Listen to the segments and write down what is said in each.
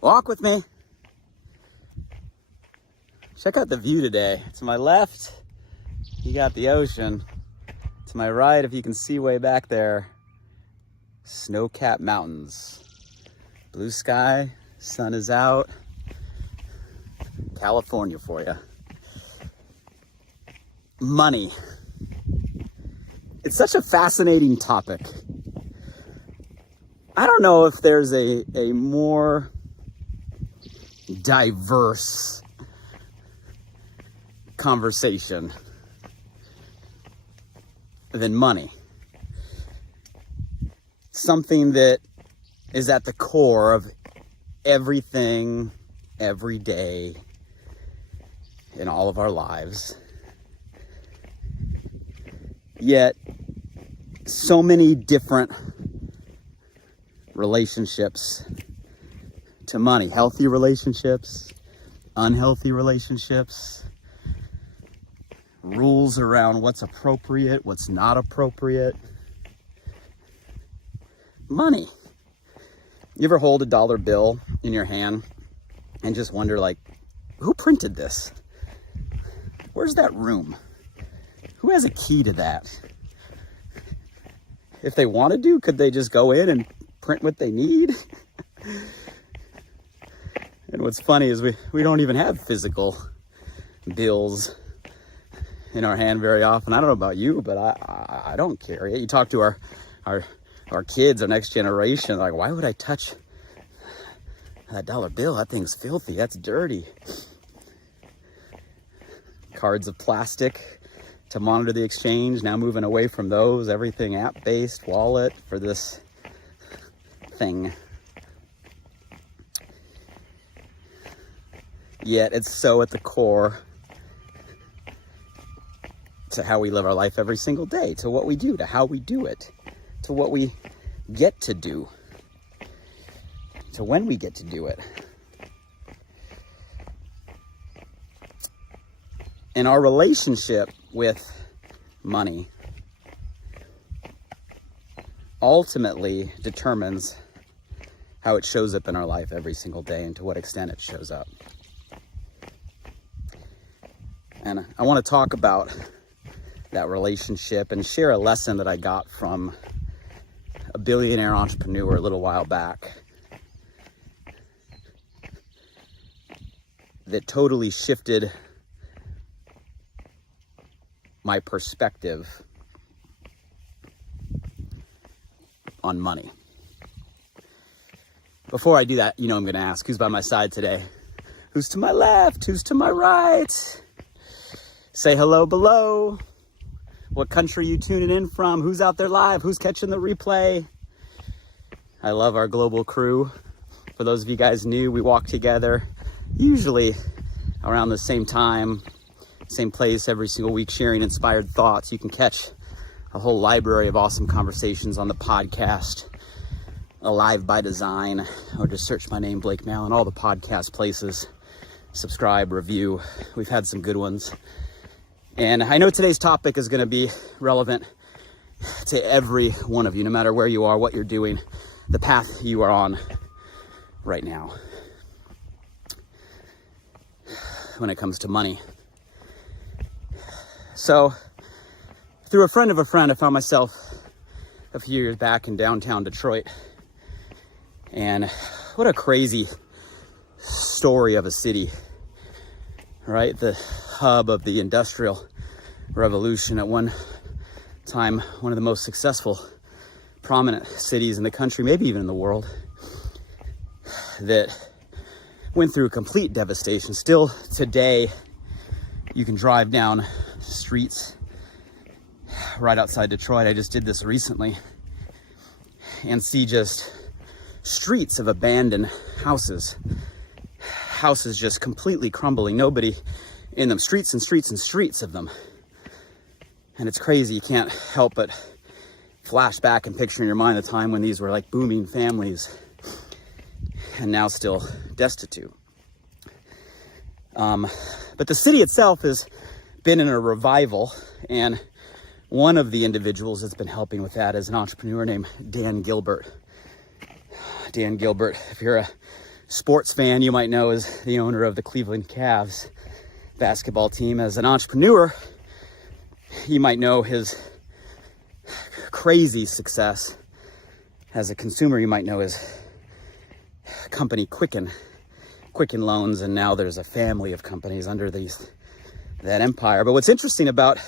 Walk with me. Check out the view today. To my left, you got the ocean. To my right, if you can see way back there, snow-capped mountains. Blue sky, sun is out. California for you. Money. It's such a fascinating topic. I don't know if there's a more diverse conversation than money. Something that is at the core of everything, every day, in all of our lives. Yet, so many different relationships to money. Healthy relationships, unhealthy relationships, rules around what's appropriate, what's not appropriate. Money. You ever hold a dollar bill in your hand and just wonder, like, who printed this? Where's that room? Who has a key to that? If they wanted to, could they just go in and print what they need? And what's funny is we don't even have physical bills in our hand very often. I don't know about you, but I don't carry it. You talk to our kids, our next generation, like, why would I touch that dollar bill? That thing's filthy. That's dirty. Cards of plastic to monitor the exchange. Now moving away from those. Everything app-based, wallet for this thing. Yet it's so at the core to how we live our life every single day, to what we do, to how we do it, to what we get to do, to when we get to do it. And our relationship with money ultimately determines how it shows up in our life every single day and to what extent it shows up. And I want to talk about that relationship and share a lesson that I got from a billionaire entrepreneur a little while back that totally shifted my perspective on money. Before I do that, I'm going to ask, who's by my side today? Who's to my left? Who's to my right? Say hello below. What country you tuning in from? Who's out there live? Who's catching the replay? I love our global crew. For those of you guys new, we walk together usually around the same time, same place every single week, sharing inspired thoughts. You can catch a whole library of awesome conversations on the podcast, Alive by Design, or just search my name, Blake Malin, all the podcast places. Subscribe, review. We've had some good ones. And I know today's topic is going to be relevant to every one of you, no matter where you are, what you're doing, the path you are on right now when it comes to money. So, through a friend of a friend, I found myself a few years back in downtown Detroit. And what a crazy story of a city, right? The hub of the Industrial Revolution, at one time one of the most successful, prominent cities in the country, maybe even in the world, that went through complete devastation. Still today, you can drive down streets right outside Detroit. I just did this recently, and see just streets of abandoned houses just completely crumbling, nobody in them, streets and streets and streets of them. And it's crazy. You can't help but flash back and picture in your mind the time when these were like booming families, and now still destitute. But the city itself has been in a revival, and one of the individuals that's been helping with that is an entrepreneur named Dan Gilbert. Dan Gilbert, if you're a sports fan, you might know as the owner of the Cleveland Cavs basketball team. As an entrepreneur, you might know his crazy success. As a consumer, you might know his company Quicken Loans, and now there's a family of companies under that empire. But what's interesting about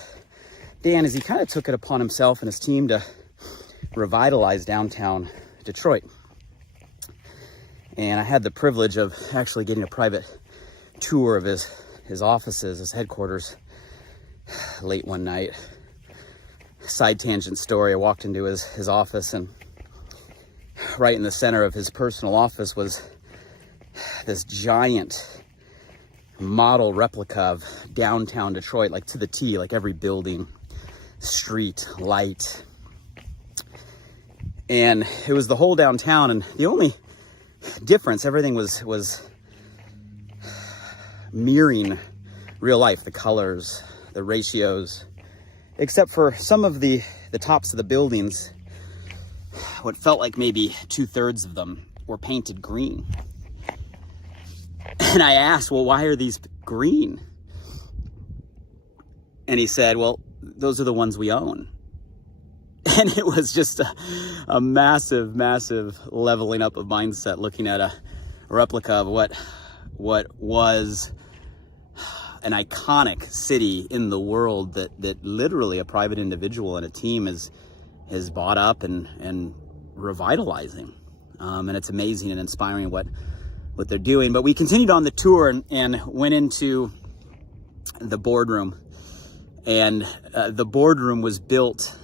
Dan is he kind of took it upon himself and his team to revitalize downtown Detroit. And I had the privilege of actually getting a private tour of his offices, his headquarters, late one night. Side tangent story, I walked into his office, and right in the center of his personal office was this giant model replica of downtown Detroit, like to the T, like every building, street, light. And it was the whole downtown, and the only difference, everything was mirroring real life, the colors, the ratios, except for some of the tops of the buildings, what felt like maybe 2/3 of them were painted green. And I asked, well, why are these green? And he said, well, those are the ones we own. And it was just a massive, massive leveling up of mindset, looking at a replica of what was an iconic city in the world that literally a private individual and a team has bought up and revitalizing. And it's amazing and inspiring what they're doing. But we continued on the tour and went into the boardroom. And the boardroom was built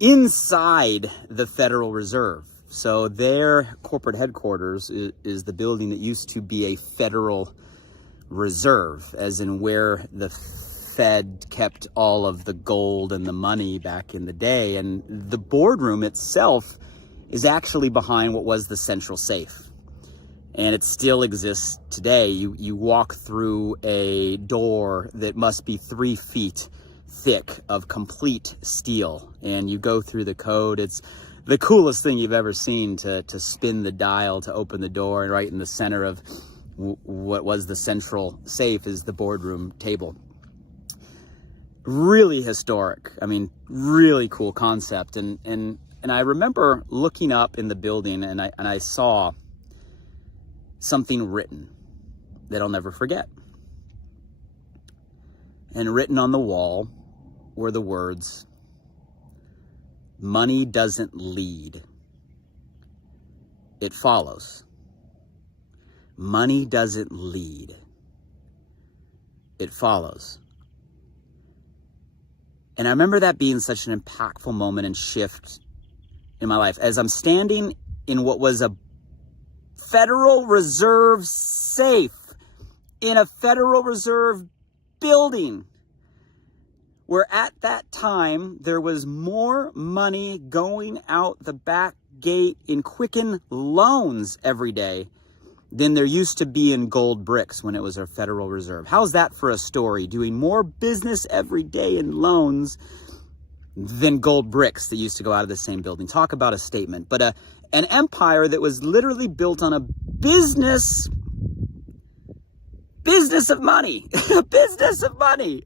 inside the Federal Reserve. So their corporate headquarters is the building that used to be a Federal Reserve, as in where the Fed kept all of the gold and the money back in the day. And the boardroom itself is actually behind what was the central safe. And it still exists today. You walk through a door that must be 3 feet thick of complete steel, and you go through the code. It's the coolest thing you've ever seen to spin the dial to open the door, and right in the center of what was the central safe is the boardroom table. Really historic. I mean, really cool concept. And I remember looking up in the building, and I saw something written that I'll never forget. And written on the wall were the words, "Money doesn't lead, it follows." Money doesn't lead, it follows. And I remember that being such an impactful moment and shift in my life as I'm standing in what was a Federal Reserve safe in a Federal Reserve building, where at that time there was more money going out the back gate in Quicken Loans every day than there used to be in gold bricks when it was our Federal Reserve. How's that for a story? Doing more business every day in loans than gold bricks that used to go out of the same building. Talk about a statement. But an empire that was literally built on a business of money. A business of money.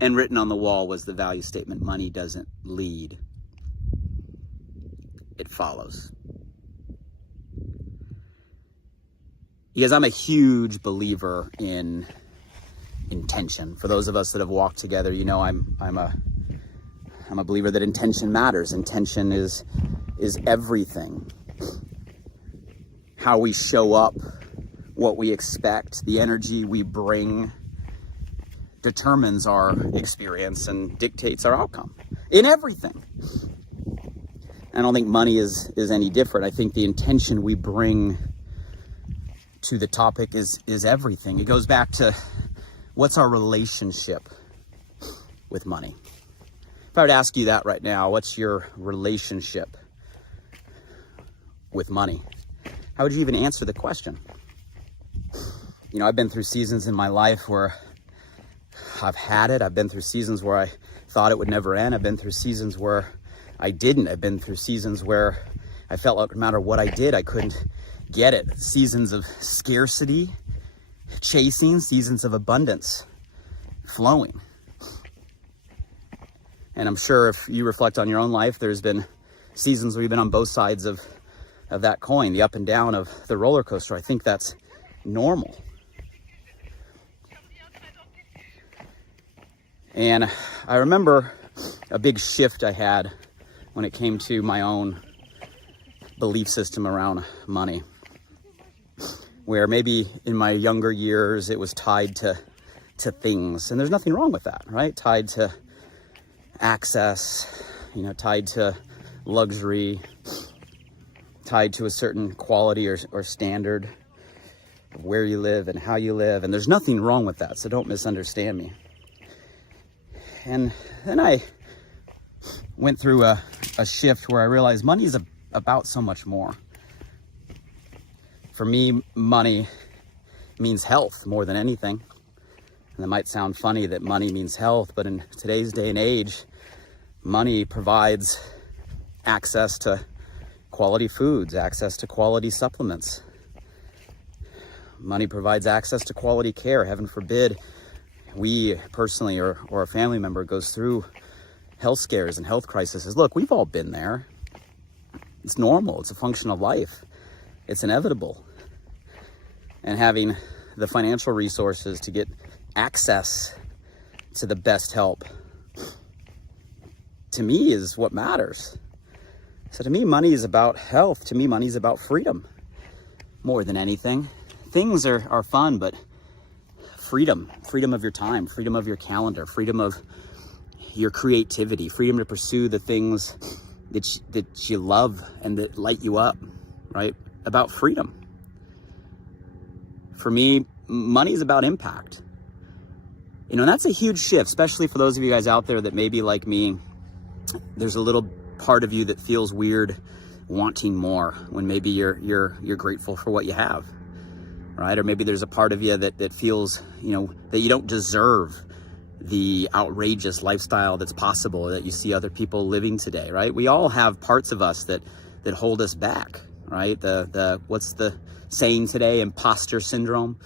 And written on the wall was the value statement, "Money doesn't lead, it follows." Because I'm a huge believer in intention. For those of us that have walked together, you know I'm a believer that intention matters. Intention is everything. How we show up, what we expect, the energy we bring determines our experience and dictates our outcome in everything. I don't think money is any different. I think the intention we bring to the topic is everything. It goes back to what's our relationship with money. If I were to ask you that right now, what's your relationship with money? How would you even answer the question? You know, I've been through seasons in my life where I've had it. I've been through seasons where I thought it would never end. I've been through seasons where I didn't. I've been through seasons where I felt like no matter what I did, I couldn't get it. Seasons of scarcity, chasing, seasons of abundance, flowing. And I'm sure if you reflect on your own life, there's been seasons where you've been on both sides of that coin, the up and down of the roller coaster. I think that's normal. And I remember a big shift I had when it came to my own belief system around money, where maybe in my younger years it was tied to things, and there's nothing wrong with that, right? Tied to access, tied to luxury, tied to a certain quality or standard of where you live and how you live, and there's nothing wrong with that, so don't misunderstand me. And then I went through a shift where I realized money is about so much more. For me, money means health more than anything. And it might sound funny that money means health, but in today's day and age, money provides access to quality foods, access to quality supplements. Money provides access to quality care. Heaven forbid we personally or a family member goes through health scares and health crises. Look, we've all been there. It's normal. It's a function of life. It's inevitable. And having the financial resources to get access to the best help, to me, is what matters. So to me, money is about health. To me, money is about freedom more than anything. Things are fun, but freedom of your time, freedom of your calendar, freedom of your creativity, freedom to pursue the things that you love and that light you up, right? About freedom. For me, money is about impact. And that's a huge shift, especially for those of you guys out there that maybe like me, there's a little part of you that feels weird wanting more when maybe you're grateful for what you have, right? Or maybe there's a part of you that feels, that you don't deserve the outrageous lifestyle that's possible that you see other people living today, right? We all have parts of us that hold us back, right? The what's the saying today? Imposter syndrome.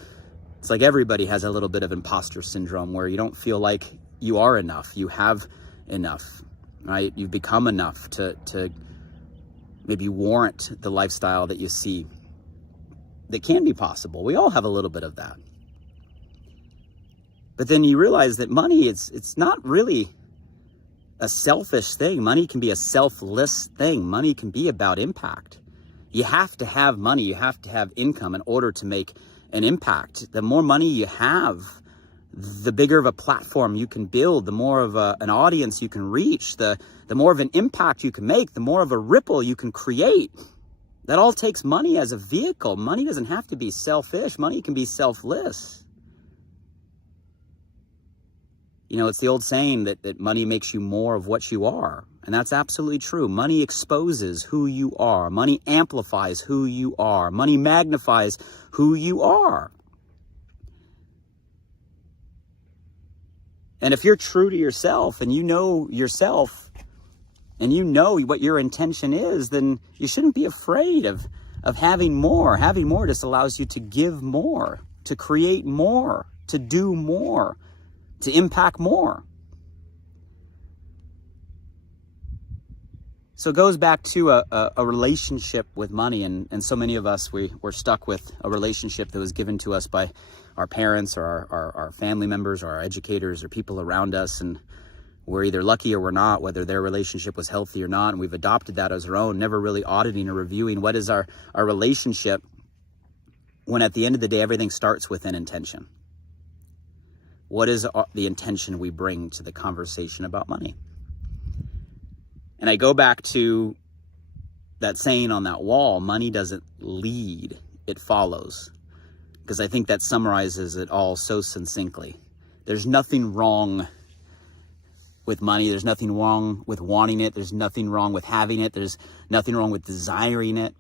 It's like everybody has a little bit of imposter syndrome where you don't feel like you are enough, you have enough, right? You've become enough to maybe warrant the lifestyle that you see that can be possible. We all have a little bit of that. But then you realize that money, it's not really a selfish thing. Money can be a selfless thing. Money can be about impact. You have to have money. You have to have income in order to make an impact. The more money you have, the bigger of a platform you can build, the more of an audience you can reach, the more of an impact you can make, the more of a ripple you can create. That all takes money as a vehicle. Money doesn't have to be selfish. Money can be selfless. It's the old saying that money makes you more of what you are. And that's absolutely true. Money exposes who you are. Money amplifies who you are. Money magnifies who you are. And if you're true to yourself and you know yourself and you know what your intention is, then you shouldn't be afraid of having more. Having more just allows you to give more, to create more, to do more, to impact more. So it goes back to a relationship with money, and so many of us, we're stuck with a relationship that was given to us by our parents or our family members or our educators or people around us, and we're either lucky or we're not, whether their relationship was healthy or not, and we've adopted that as our own, never really auditing or reviewing what is our relationship, when at the end of the day, everything starts with an intention. What is the intention we bring to the conversation about money? And I go back to that saying on that wall, money doesn't lead, it follows. Because I think that summarizes it all so succinctly. There's nothing wrong with money. There's nothing wrong with wanting it. There's nothing wrong with having it. There's nothing wrong with desiring it.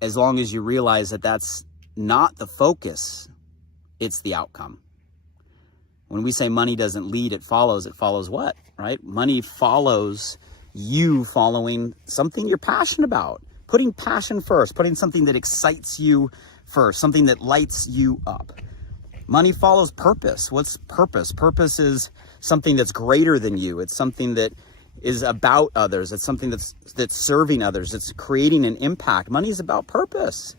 As long as you realize that that's not the focus, it's the outcome. When we say money doesn't lead, it follows what, right? Money follows you following something you're passionate about, putting passion first, putting something that excites you first, something that lights you up. Money follows purpose. What's purpose? Purpose is something that's greater than you. It's something that is about others. It's something that's serving others. It's creating an impact. Money is about purpose.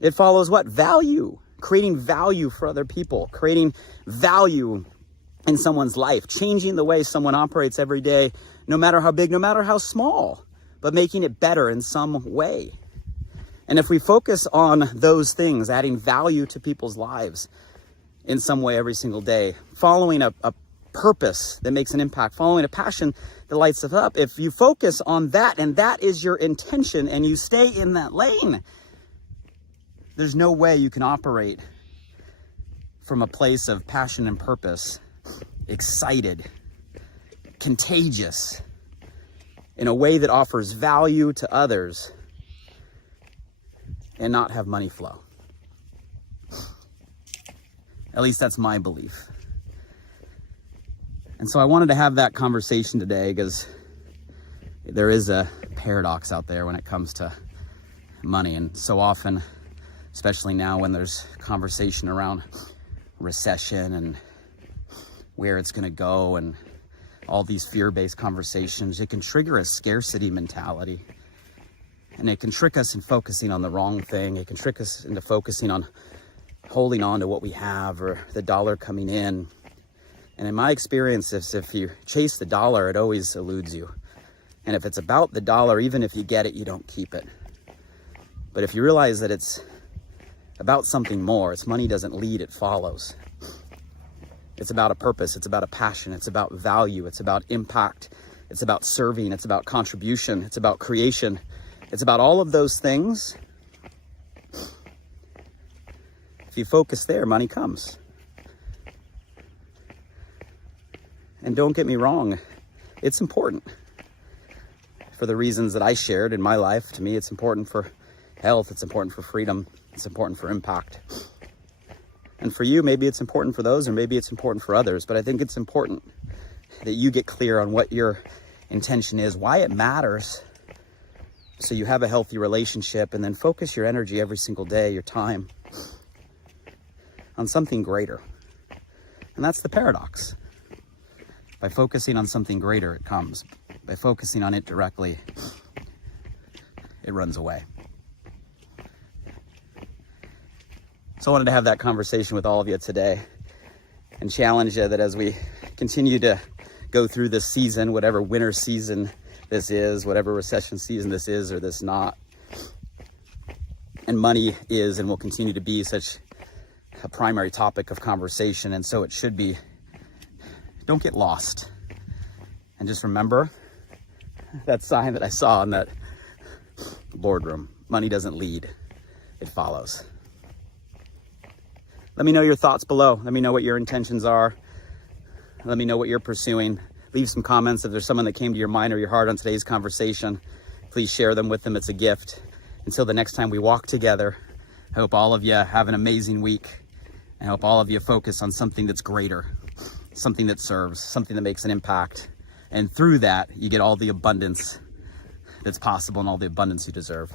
It follows what? Value. Creating value for other people, creating value in someone's life, changing the way someone operates every day, no matter how big, no matter how small, but making it better in some way. And if we focus on those things, adding value to people's lives in some way every single day, following a purpose that makes an impact, following a passion that lights us up, if you focus on that and that is your intention and you stay in that lane, there's no way you can operate from a place of passion and purpose, excited, contagious, in a way that offers value to others and not have money flow. At least that's my belief. And so I wanted to have that conversation today because there is a paradox out there when it comes to money. And so often, especially now when there's conversation around recession and where it's going to go and all these fear-based conversations, it can trigger a scarcity mentality. And it can trick us in focusing on the wrong thing. It can trick us into focusing on holding on to what we have or the dollar coming in. And in my experience, if you chase the dollar, it always eludes you. And if it's about the dollar, even if you get it, you don't keep it. But if you realize that it's about something more, it's money doesn't lead, it follows. It's about a purpose, it's about a passion, it's about value, it's about impact, it's about serving, it's about contribution, it's about creation. It's about all of those things. If you focus there, money comes. And don't get me wrong, it's important. For the reasons that I shared in my life, to me, it's important for health, it's important for freedom, it's important for impact. And for you, maybe it's important for those, or maybe it's important for others, but I think it's important that you get clear on what your intention is, why it matters, so you have a healthy relationship, and then focus your energy every single day, your time, on something greater. And that's the paradox. By focusing on something greater, it comes. By focusing on it directly, it runs away. So I wanted to have that conversation with all of you today and challenge you that as we continue to go through this season, whatever winter season this is, whatever recession season this is or this not, and money is and will continue to be such a primary topic of conversation, and so it should be, don't get lost. And just remember that sign that I saw in that boardroom. Money doesn't lead, it follows. Let me know your thoughts below. Let me know what your intentions are. Let me know what you're pursuing. Leave some comments if there's someone that came to your mind or your heart on today's conversation. Please share them with them. It's a gift. Until the next time we walk together, I hope all of you have an amazing week. I hope all of you focus on something that's greater, something that serves, something that makes an impact. And through that, you get all the abundance that's possible and all the abundance you deserve.